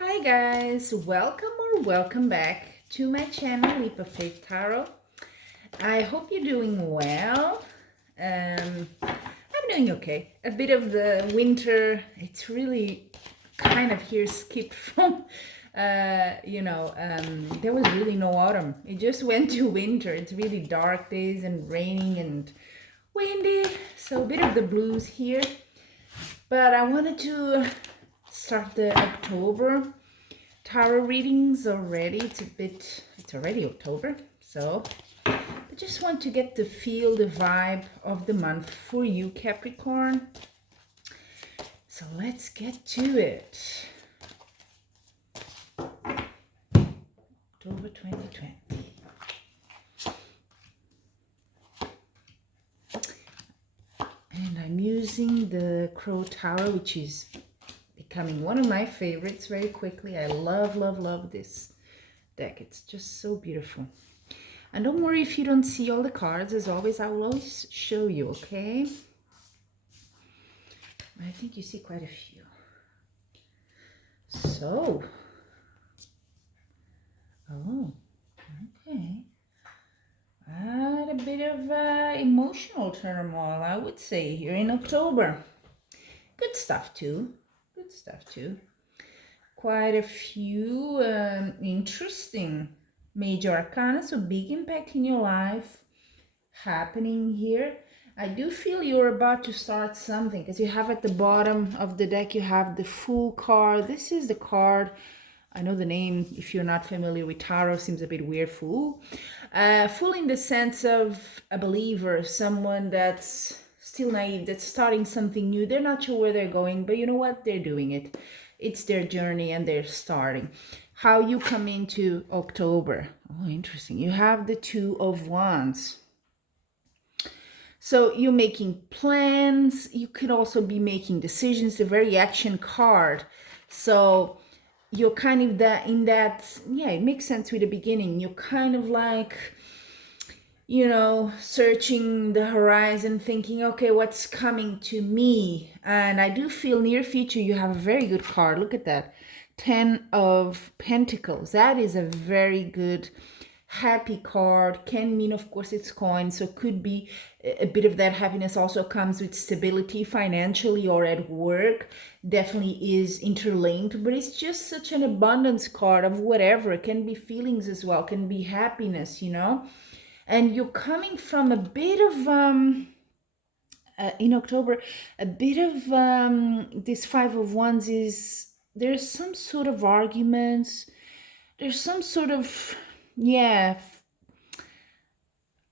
Hi guys, welcome or welcome back to my channel Leap of Faith Tarot. I hope you're doing well. I'm doing okay. A bit of the winter, it's really kind of here skipped from, there was really no autumn. It just went to winter. It's really dark days and raining and windy. So a bit of the blues here. But I wanted to start the October tarot readings already. It's already October, so I just want to get the feel, the vibe of the month for you, Capricorn. So let's get to it. October 2020. And I'm using the Crow Tower, which is becoming one of my favorites very quickly. I love, love, love this deck. It's just so beautiful. And don't worry if you don't see all the cards. As always, I will always show you, okay? I think you see quite a few. So, okay. Quite a bit of emotional turmoil, I would say, here in October. Good stuff too. Good stuff too. Quite a few interesting major arcana, so big impact in your life happening here. I do feel you're about to start something because you have at the bottom of the deck, you have the Fool card. This is the card. I know the name, if you're not familiar with tarot, seems a bit weird. Fool. Fool in the sense of a believer, someone that's still naive, that's starting something new. They're not sure where they're going, but you know what? They're doing it. It's their journey and they're starting. How you come into October. Oh, interesting. You have the Two of Wands. So you're making plans. You could also be making decisions. A very action card. So you're kind of in that, yeah, it makes sense with the beginning. You're kind of like, searching the horizon, thinking, okay, what's coming to me? And I do feel near future, you have a very good card. Look at that. 10 of Pentacles. That is a very good happy card. Can mean, of course, it's coin, so could be a bit of that happiness also comes with stability financially or at work. Definitely is interlinked, but it's just such an abundance card of whatever. It can be feelings as well, can be happiness, and you're coming from a bit of in October, a bit of this Five of Wands is there's some sort of arguments, there's some sort of, yeah,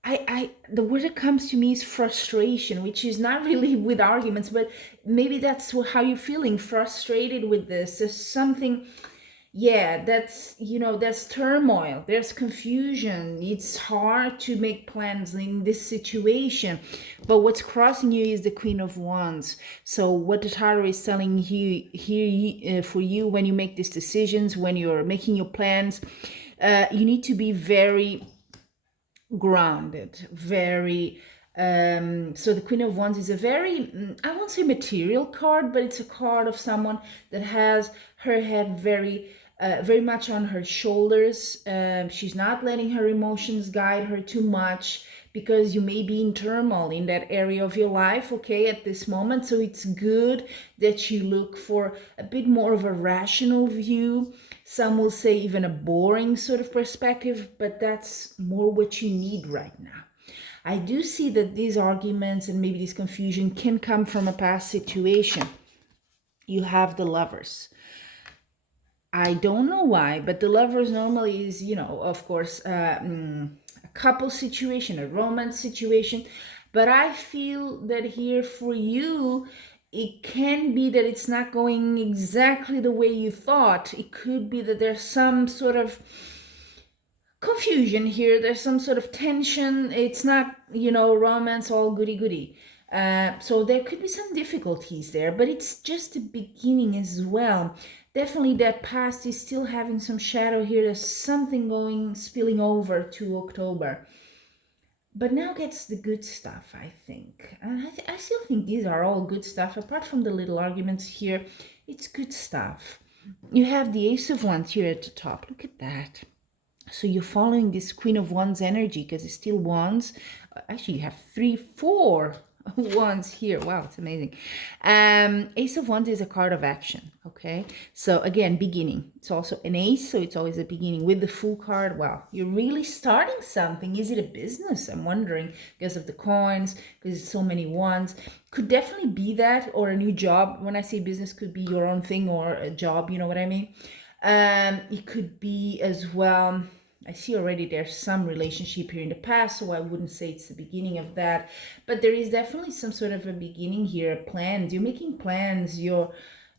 the word that comes to me is frustration, which is not really with arguments, but maybe that's how you're feeling, frustrated with this. There's something, yeah, that's turmoil, there's confusion, it's hard to make plans in this situation. But what's crossing you is the Queen of Wands. So what the tarot is telling you here, for you, when you make these decisions, when you're making your plans, you need to be very grounded, very so the Queen of Wands is a very, I won't say material card, but it's a card of someone that has her head very much on her shoulders. She's not letting her emotions guide her too much, because you may be in turmoil in that area of your life, okay, at this moment. So it's good that you look for a bit more of a rational view. Some will say even a boring sort of perspective, but that's more what you need right now. I do see that these arguments and maybe this confusion can come from a past situation. You have the Lovers. I don't know why, but the Lovers normally is, of course, a couple situation, a romance situation. But I feel that here for you, it can be that it's not going exactly the way you thought. It could be that there's some sort of confusion here. There's some sort of tension. It's not, romance all goody-goody. So there could be some difficulties there, but it's just the beginning as well. Definitely that past is still having some shadow here. There's something spilling over to October. But now gets the good stuff, I think. And I still think these are all good stuff. Apart from the little arguments here, it's good stuff. You have the Ace of Wands here at the top. Look at that. So you're following this Queen of Wands energy because it's still Wands. Actually, you have 3, 4 Wands here. Wow, it's amazing. Ace of Wands is a card of action. Okay, so again, beginning. It's also an ace, so it's always a beginning. With the Fool card, wow, you're really starting something. Is it a business? I'm wondering, because of the coins, because it's so many wands. Could definitely be that, or a new job. When I say business, could be your own thing or a job. You know what I mean? It could be as well. I see already there's some relationship here in the past, so I wouldn't say it's the beginning of that. But there is definitely some sort of a beginning here, plans. You're making plans.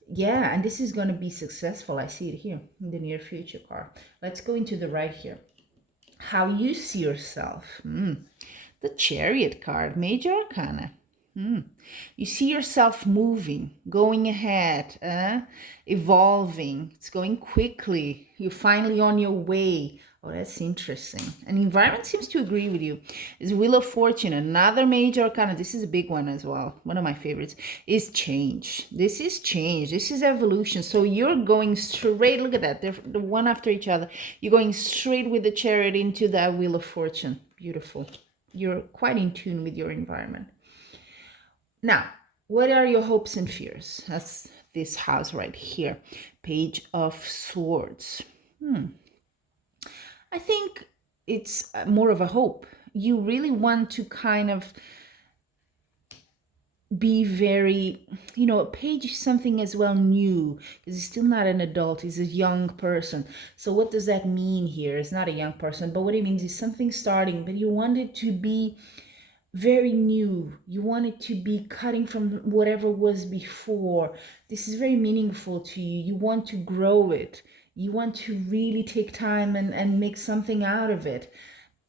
Yeah, and this is going to be successful. I see it here in the near future card. Let's go into the right here. How you see yourself. The Chariot card, Major Arcana. You see yourself moving, going ahead, evolving. It's going quickly. You're finally on your way. Oh, that's interesting. And the environment seems to agree with you. Is Wheel of Fortune, another major arcana. This is a big one as well. One of my favorites is change. This is change. This is evolution. So you're going straight. Look at that. They're the one after each other. You're going straight with the Chariot into that Wheel of Fortune. Beautiful. You're quite in tune with your environment. Now, what are your hopes and fears? That's this house right here. Page of Swords. I think it's more of a hope. You really want to kind of be very, a page is something as well new, because he's still not an adult, he's a young person. So what does that mean here? It's not a young person, but what it means is something starting, but you want it to be very new. You want it to be cutting from whatever was before. This is very meaningful to you. You want to grow it. You want to really take time and make something out of it.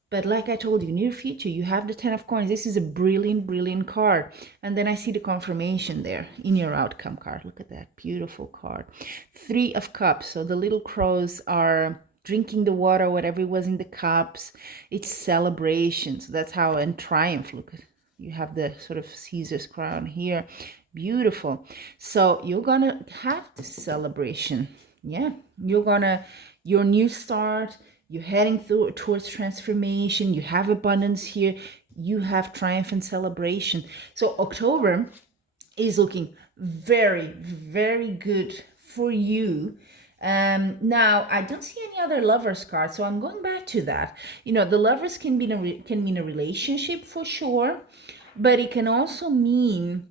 But like I told you, near future, you have the 10 of coins. This is a brilliant, brilliant card. And then I see the confirmation there in your outcome card. Look at that beautiful card. 3 of Cups. So the little crows are drinking the water, whatever it was in the cups. It's celebration. So that's how, and triumph. Look, you have the sort of Caesar's crown here. Beautiful. So you're gonna have the celebration. Yeah, your new start. You're heading towards transformation. You have abundance here. You have triumph and celebration. So October is looking very, very good for you. Now I don't see any other lovers card, so I'm going back to that. The lovers can mean a relationship for sure, but it can also mean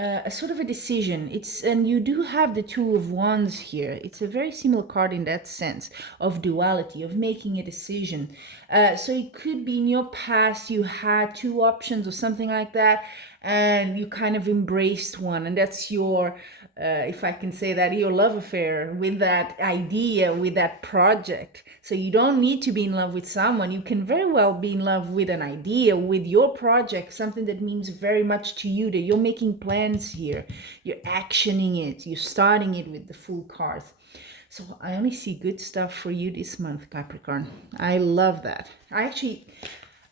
a sort of a decision. And you do have the 2 of Wands here. It's a very similar card in that sense of duality, of making a decision. So it could be in your past you had 2 options or something like that, and you kind of embraced one, and that's your if I can say that, your love affair with that idea, with that project. So you don't need to be in love with someone. You can very well be in love with an idea, with your project, something that means very much to you, that you're making plans here, you're actioning it, you're starting it with the Fool cards. So I only see good stuff for you this month, Capricorn. I love that.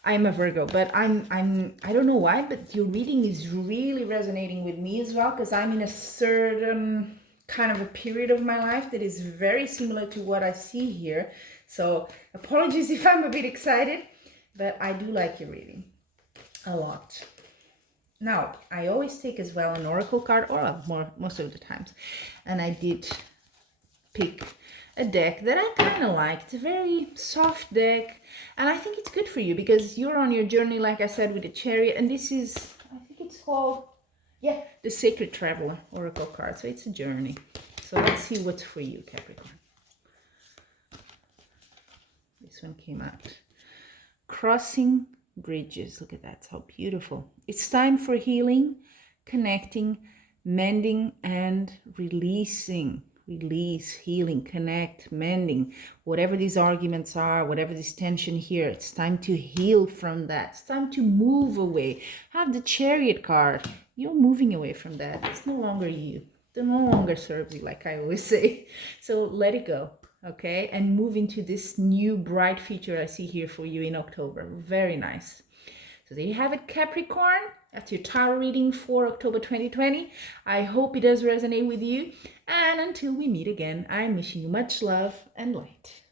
I'm a Virgo, but I don't know why, but your reading is really resonating with me as well, because I'm in a certain kind of a period of my life that is very similar to what I see here. So apologies if I'm a bit excited, but I do like your reading a lot. Now, I always take as well an oracle card, or most of the times, and I did pick a deck that I kind of like. It's a very soft deck, and I think it's good for you because you're on your journey, like I said, with the Chariot, and this is, I think it's called, yeah, the Sacred Traveler Oracle card. So it's a journey. So let's see what's for you, Capricorn. This one came out. Crossing bridges. Look at that. It's how beautiful. It's time for healing, connecting, mending, and releasing. Release, healing, connect, mending, whatever these arguments are, whatever this tension here, it's time to heal from that. It's time to move away. Have the Chariot card. You're moving away from that. It's no longer you. It no longer serves you, like I always say. So let it go, okay? And move into this new bright future I see here for you in October. Very nice. So there you have it, Capricorn. That's your tarot reading for October 2020. I hope it does resonate with you. And until we meet again, I'm wishing you much love and light.